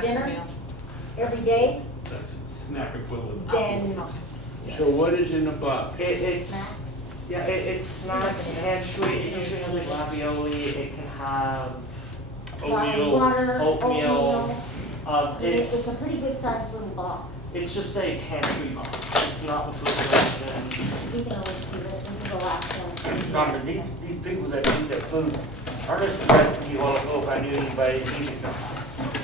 That's a dinner meal. every day, That's snack equivalent. then So what is in the box? It's, snacks. yeah, it's snacks, pantry, it usually has like ravioli, it can have, Oatmeal. Water, Oatmeal. It's a it's, pretty good sized little box. it's just a pantry box, it's not refrigeration. You can always see that this is the last one. Doctor, these people that eat that food, I just asked you all ago if I knew anybody that needed something.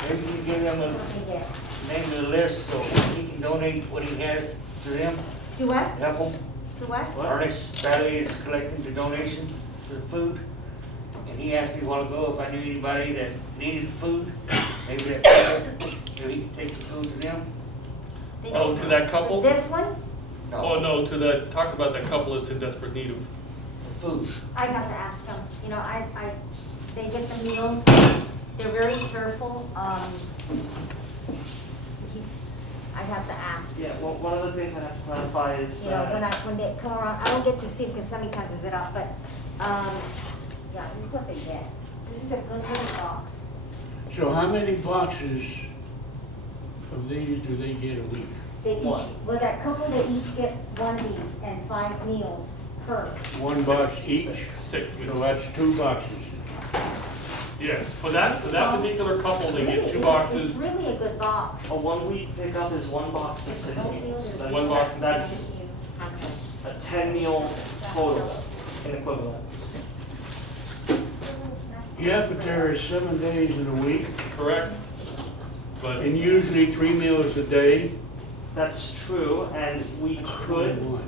Maybe you give them That's what they get. a name of the list so he can donate what he has to them, Do what? help them. Do what? Ernest Bradley is collecting the donations for the food. And he asked me a while ago if I knew anybody that needed food, maybe he could take some food to them. They- Oh, to that couple? This one, Oh, no, to that, talk about that couple that's in desperate need of. Food. I'd have to ask them, you know, they get the meals, they're very careful, I'd have to ask. Yeah, well, one of the things I have to clarify is You know, that, when they come around, I don't get to see because somebody passes it out, but, yeah, this is what they get. This is a good little box. So how many boxes of these do they get a week? They each, One. well, that couple, they each get one of these and 5 meals per. One box each? Six. So that's 2 boxes. Yes, for that particular couple, they Really, get 2 It's boxes. really a good box. a 1 week pickup is 1 box of 6 Oatmeal meals. is- That's- One box. That's a 10 meal total in equivalents. Yeah, but there are 7 days in a week, Correct? But and usually 3 meals a day. That's true, and we could, 21.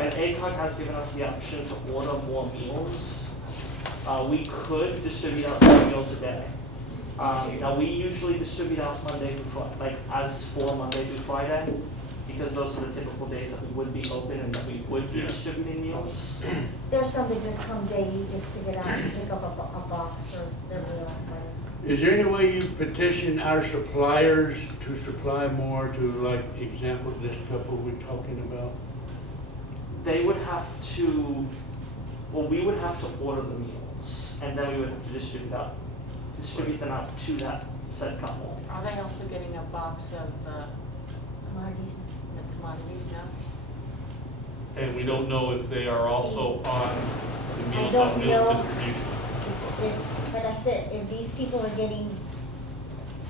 and ACOG has given us the option to order more meals. We could distribute out 3 meals a day. Now, we usually distribute out Monday through Friday, like as for Monday through Friday, because those are the typical days that we would be open and that we would be Yeah. distributing meals. There's some that just come daily just to get out and pick up a box or their meal. whatever. Is there any way you petition our suppliers to supply more to, like, example, this couple we're talking about? They would have to, well, we would have to order the meals, and then we would have to distribute them out to that said couple. Are they also getting a box of Commodities. the commodities now? and we don't know if they are also on the I Meals don't on Wheels know. distribution. Like I said, if these people are getting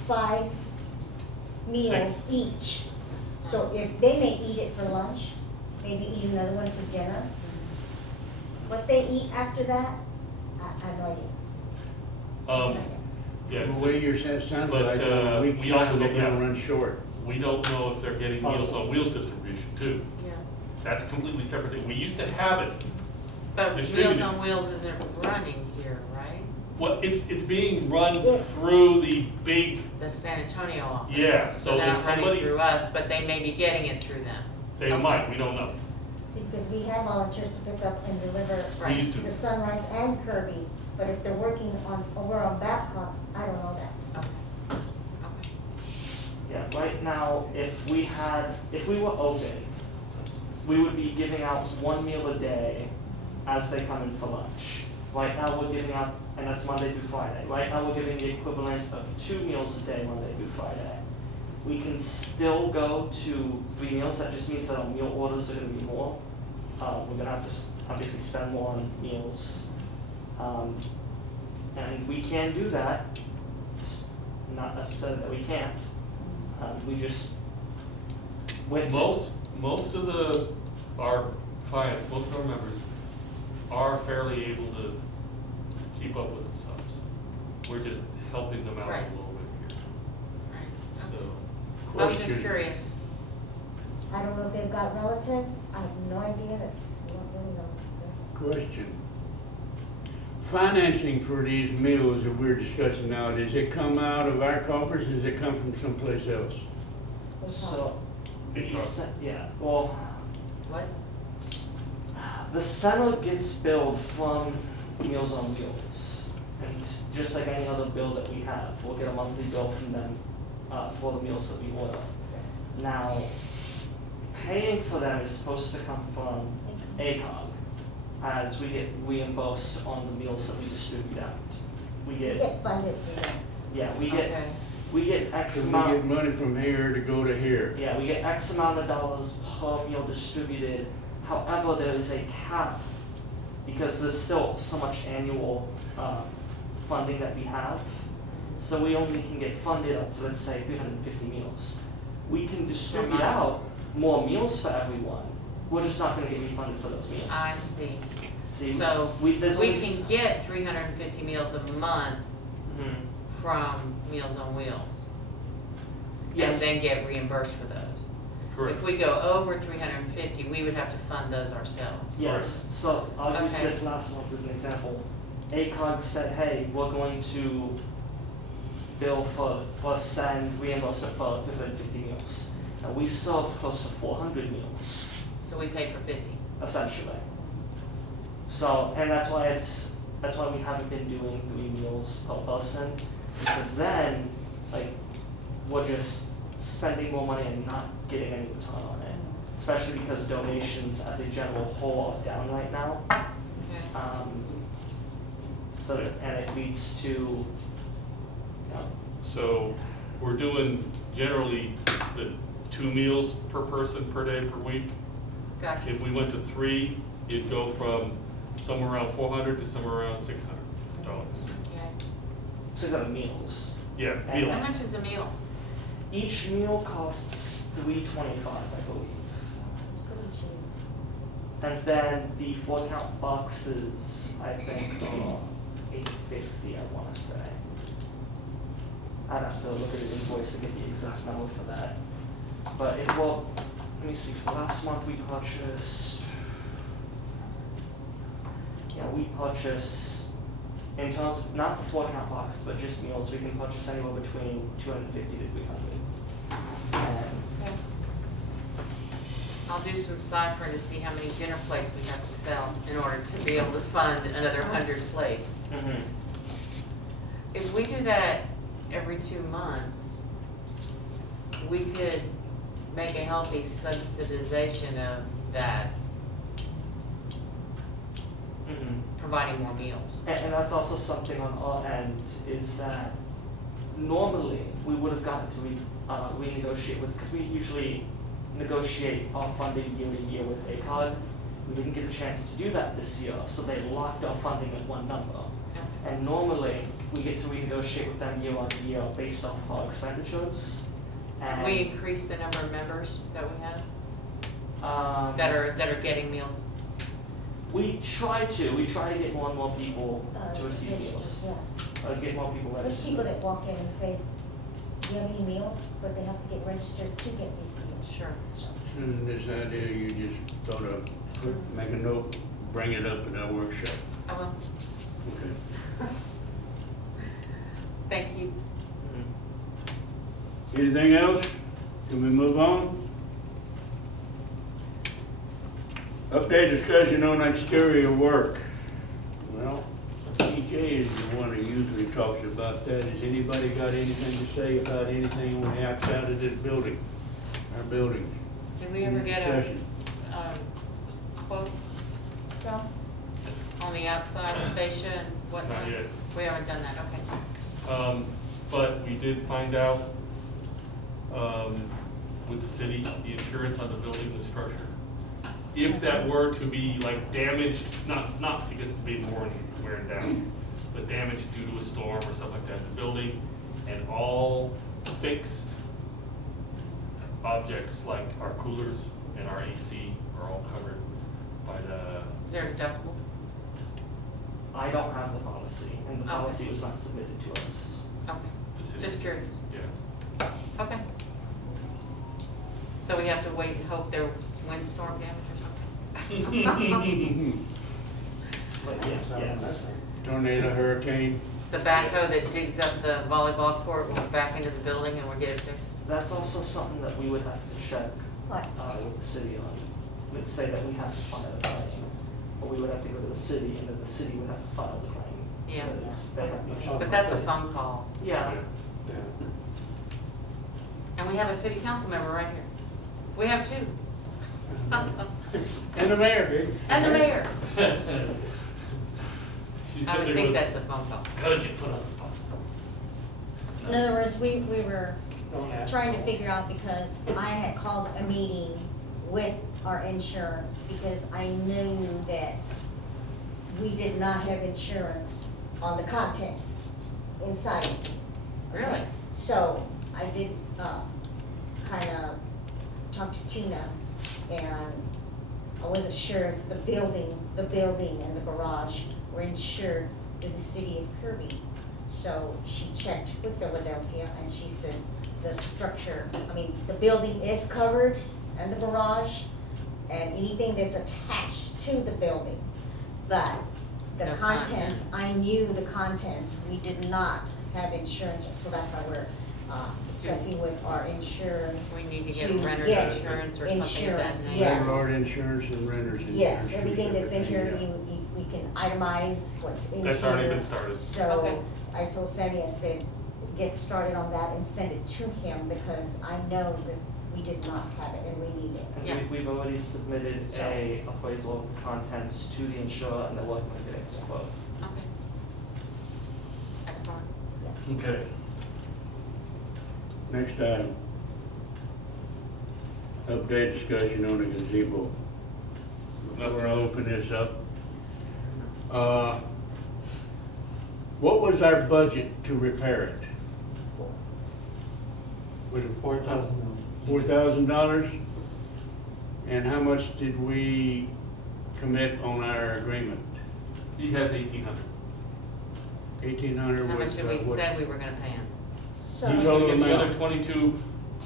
5 meals 6. each, so if they may eat it for lunch, maybe eat another one for dinner. What they eat after that, I have no idea. Yeah, it's The way just- you're sounding but, like, on a week's we also time, they're don't gonna have- run short. we don't know if they're getting Meals on Wheels distribution too. Yeah. That's a completely separate thing. We used to have it. But Meals Distributed. on Wheels isn't running here, right? Well, it's being run Yes. through the big, The San Antonio office. Yeah, so they're if not running somebody's- through us, but they may be getting it through them. they Okay. might, we don't know. See, because we have volunteers to pick up and deliver Right. used to to. the Sunrise and Kirby, but if they're working on, over on Babcock, I don't know that. Okay. Okay. Yeah, right now, if we were open, we would be giving out 1 meal a day as they come in for lunch. Right now, we're giving out, and that's Monday through Friday. Right now, we're giving the equivalent of 2 meals a day, Monday through Friday. We can still go to 3 meals, that just means that our meal orders are gonna be more. We're gonna have to obviously spend more on meals. And we can do that, it's not necessarily that we can't. We just went. Most of our clients, most of our members are fairly able to keep up with themselves. We're just helping them out a Right. little bit Right. here. So, I was just Question. curious. I don't know if they've got relatives, I have no idea, that's, we don't really know. Question. Financing for these meals that we're discussing now, does it come out of our coffers, or does it come from someplace else? So, Big talk. yeah, well, What? the center gets billed from Meals on Wheels. And just like any other bill that we have, we'll get a monthly bill from them for the meals that we order. Yes. Now, paying for them is supposed to come from ACOG, as we get reimbursed on the meals that we distribute out. We We get, get funded for that. yeah, we Okay. get, We get X So we amount. get money from here to go to here. Yeah, we get X amount of dollars per meal distributed. However, there is a cap because there's still so much annual funding that we have. So we only can get funded up to, let's say, 350 meals. We can distribute month. out more meals for everyone. We're just not going to get refunded for those meals. I see. See, So, there's we only s- can get 350 meals a month Mhm. from Meals on Wheels. Yes. And then get reimbursed for those. Correct. If we go over 350, we would have to fund those ourselves. Yes, so I'll use Okay. this last month as an example. ACOG said, hey, we're going to bill for send reimbursement for 350 meals. And we served close to 400 meals, So we paid for 50. essentially. So, and that's why we haven't been doing 3 meals per person, because then, like, we're just spending more money and not getting any return on it. Especially because donations as a general whole are down right now. Okay. And it leads to, you know, So we're doing generally the 2 meals per person per day per week. Gotcha. If we went to 3, it'd go from somewhere around 400 to somewhere around $600. Okay. 600 meals. Yeah, And meals. How much is a meal? Each meal costs $3.25, I believe. It's pretty cheap. And then the 4-count boxes, I think, are $8.50, I wanna say. I'd have to look at the invoice to get the exact number for that. But it will, let me see, for last month we purchased, in terms of, not the 4-count boxes, but just meals, we can purchase anywhere between 250 to 300. And Okay. I'll do some ciphering to see how many dinner plates we have to sell in order to be able to fund another 100 plates. mhm. If we do that every 2 months, we could make a healthy subsidization of that, Mhm. providing more meals. And that's also something on our end, is that normally we would have gotten to renegotiate with, because we usually negotiate our funding year to year with ACOG. We didn't get a chance to do that this year, so they locked our funding at one number. And normally, we get to renegotiate with them year on year based off our expenditures. And We increase the number of members that we have, that are getting meals. we try to get more and more people to receive Register, meals. Yeah. Get more people There's registered. people that walk in and say, do you have any meals? But they have to get registered to get these meals. Sure. So, And this idea, you just thought of, make a note, bring it up in our workshop. I will. Okay. Thank you. Mhm. Anything else? Can we move on? Update discussion on exterior work. Well, TJ is the one that usually talks about that. Has anybody got anything to say about anything on the outside of this building? Our building? Did we ever get a, Discussion. quote so, on the outside of fascia and whatnot? Not yet. We haven't done that, okay. But we did find out, with the city, the insurance on the building was structured. If that were to be like damaged, not because it's being wear and down, but damaged due to a storm or something like that, the building and all fixed objects like our coolers and our AC are all covered by the, Is there a deductible? I don't have the policy, and the Okay. policy was not submitted to us. Okay, the city. just curious. Yeah. Okay. So we have to wait and hope there was windstorm damage or something? But yes. Tornado, hurricane? The backhoe that digs up the volleyball court will go back into the building and we'll get it fixed? That's also something that we would have to check what? with the city on. Let's say that we have to file a claim, or we would have to go to the city, and then the city would have to file the claim. Yeah. Because they have the insurance. But that's a phone call. Yeah, And we have a city council member right here. We have two. And the mayor. And the mayor. She I said would there think was, that's a phone call. gotta get put on the spot. In other words, we were Don't ask. trying to figure out, because I had called a meeting with our insurance, because I knew that we did not have insurance on the contents inside. Really? So I did, kinda talk to Tina, and I wasn't sure if the building and the garage were insured with the city of Kirby. So she checked with Philadelphia, and she says the structure, the building is covered, and the garage, and anything that's attached to the building. But the No contents, contents. I knew the contents, we did not have insurance, so that's why we're, discussing with our insurance. We need to to get renter's get insurance or something of that insurance, nature. yes. Landlord insurance and renter's insurance. Yes, everything that's in here, everything, we can itemize what's in here. That's already been started. Okay. So I told Sammy, I said, get started on that and send it to him, because I know that we did not have it and we need it. And Yeah. we've already submitted a appraisal of the contents to the insurer, and they're working on getting us a quote. Okay. Excellent. Yes. Okay. Next item. Update discussion on the gazebo. Before I open this up. What was our budget to repair it? Was it $4,000? And how much did we commit on our agreement? He has 1,800. 1,800 How much was, did we what- say we were gonna pay him? So. He's total gonna get the other amount. 22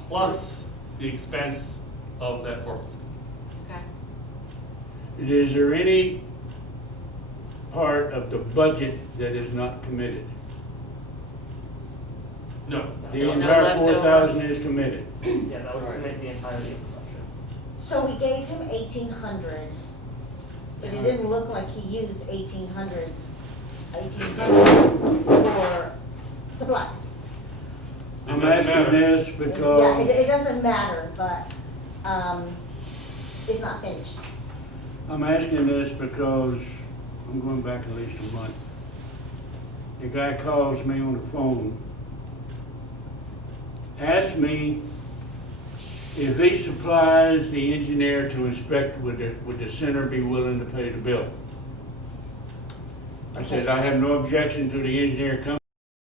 plus the expense of that fork. Okay. Is there any part of the budget that is not committed? No. The There's no entire leftover? 4,000 is committed. Yeah, that would commit the entirety of the budget. So we gave him 1,800, but it didn't look like he used 1,800 for supplies. I'm It doesn't asking matter. this Yeah, because, it doesn't matter, but, it's not finished. I'm asking this because I'm going back at least a month. The guy calls me on the phone, asks me if he supplies the engineer to inspect, would the center be willing to pay the bill? I said, I have no objection to the engineer coming